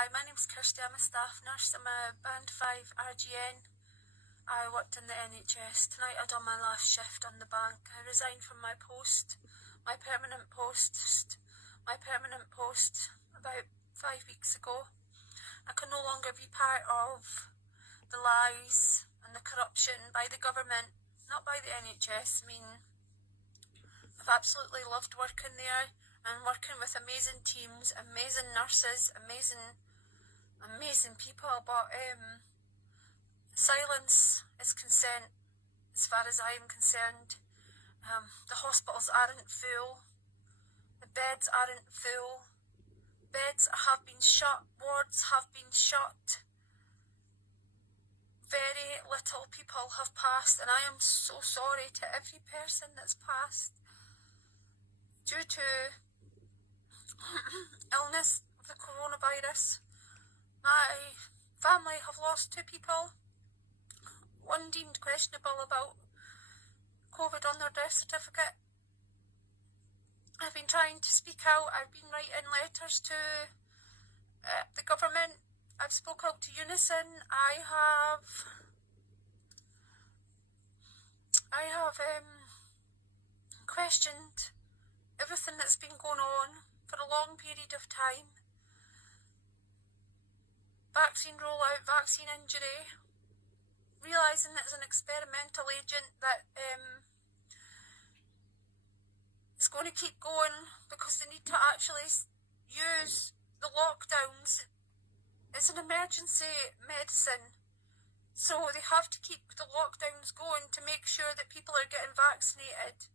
Hi, my name's Kirsty. I'm a staff nurse. I'm a band 5 RGN. I worked in the NHS. Tonight I done my last shift on the bank. I resigned from my post, my permanent post about 5 weeks ago. I can no longer be part of the lies and the corruption by the government, not by the NHS. I mean, I've absolutely loved working there and working with amazing teams, amazing nurses, amazing people, but silence is consent as far as I am concerned. The hospitals aren't full, the beds aren't full, beds have been shut, wards have been shut, very little people have passed, and I am so sorry to every person that's passed due to illness of the coronavirus. My family have lost 2 people, one deemed questionable about COVID on their death certificate. I've been trying to speak out. I've been writing letters to the government. I've spoke out to Unison. I have questioned everything that's been going on for a long period of time. Vaccine rollout, vaccine injury, realising that it's an experimental agent that is going to keep going because they need to actually use the lockdowns as an emergency medicine. So they have to keep the lockdowns going to make sure that people are getting vaccinated.